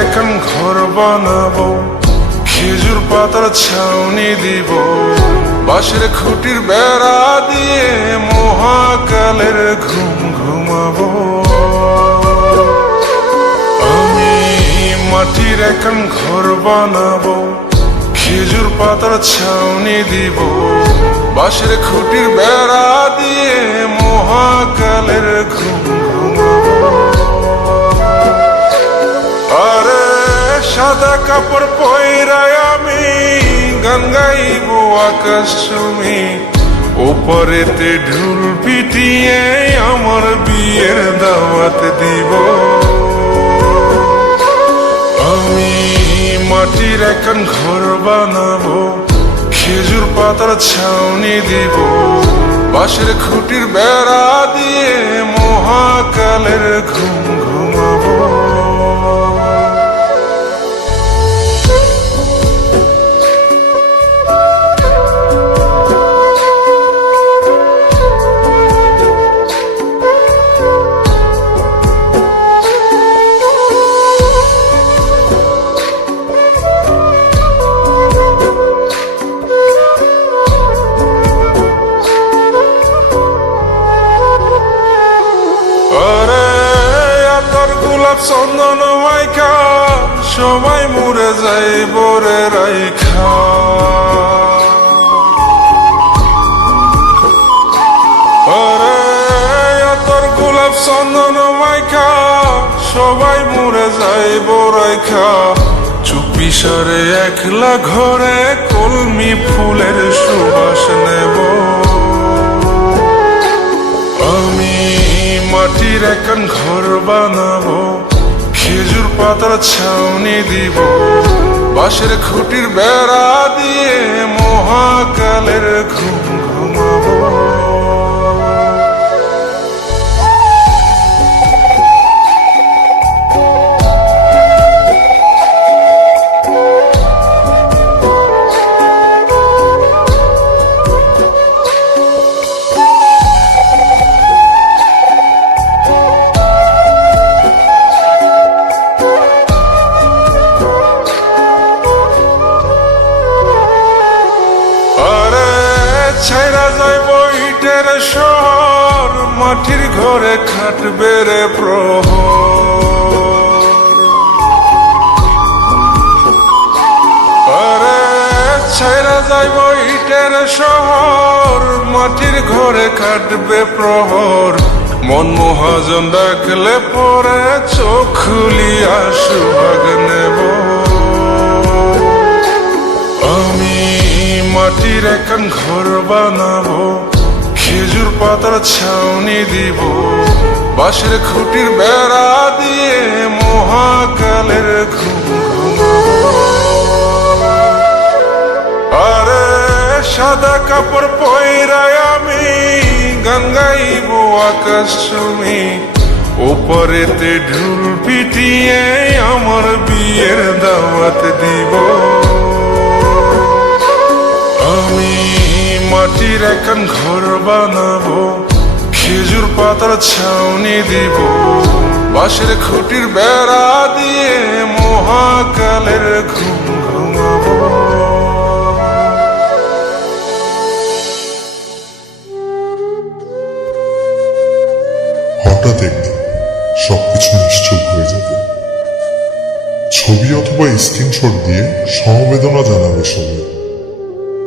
এখন ঘর বানাবো, খেজুর পাতার ছাউনি দিব, বাঁশের খুঁটির বেড়া দিয়ে মহাকালের ঘুম ঘুমাবো। আমি মাটির এখন ঘর বানাবো, খেজুর পাতার ছাউনি দিব, বাঁশের খুঁটির বেড়া দিয়ে মহাকালের ঘুম ঘুমাবো। আরে সাদা কাপড় পয়রায় আমি গান গাইব আকাশ চুমি, ওপরেতে ঢুল পিটিয়ে আমার বিয়ের দাওয়াত দিব। আমি মাটির এখন ঘর বানাবো, খেজুর পাতার ছাউনি দিব, বাঁশের খুঁটির বেড়া দিয়ে মহাকালের ঘুম ঘুমাবো। চন্দন মাইকা সবাই মরে যায় বরে রাইখা, আরে তোর গোলাপ চন্দন মাইকা সবাই মরে যায় বরাইখা, চুপি সারে একলা ঘরে কলমি ফুলের সুবাস নেব। আমি মাটির এখন ঘর বানাবো, খেজুর পাতার ছাউনি দিব, বাঁশের খুঁটির বেড়া দিয়ে মহাকালের ঘুম ঘুমাবো। ছাইরা যাইব ইটের শহর, মাটির ঘরে খাটবে রে প্রহর। আরে ছাইরা যাইব ইটের শহর, মাটির ঘরে খাটবে প্রহর। মন মহাজন ডাকলে পরে চোখ খুলিয়া সুভাগ নেব। আমি মাটির এখন ঘর বানাবো, খেজুর পাতার ছাউনি দিব, বাঁশের খুঁটির বেড়া দিয়ে মহাকালের ঘুম ঘুমাবো। আরে সাদা কাপড় পয়রায় আমি গান গাইব আকাশ চুমি, ওপরেতে ঢুল পিটিয়ে আমার বিয়ের দাওয়াত দিব। আমি মাটির এখন ঘর বানাবো, খেজুর পাতার ছাউনি দিব, বাঁশের খুঁটির বেড়া দিয়ে মহাকালের ঘুম ঘুমাবো। হঠাৎ একদিন সবকিছু নিশ্চুপ হয়ে যাবে। ছবি অথবা স্ক্রিনশট দিয়ে সমবেদনা জানাবে সবাই,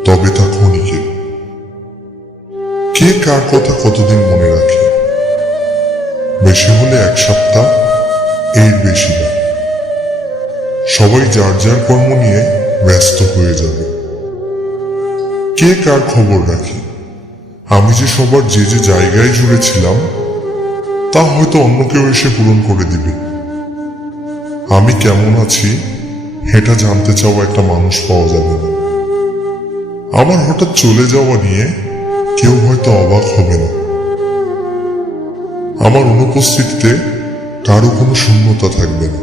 তবে তা ক্ষণিকের। কে কার কথা কতদিন মনে রাখে? বেশি হলে এক সপ্তাহ, এর বেশি না। সবাই যার যার কর্ম নিয়ে ব্যস্ত হয়ে যাবে। কে কার খবর রাখে? আমি যে সবার যে যে জায়গায় জুড়ে ছিলাম, তা হয়তো অন্য কেউ এসে পূরণ করে দিবে। আমি কেমন আছি এটা জানতে চাওয়া একটা মানুষ পাওয়া যাবে না। আমার হঠাৎ চলে যাওয়া নিয়ে কেউ হয়তো অবাক হবে না। আমার অনুপস্থিতিতে কারো কোনো শূন্যতা থাকবে না।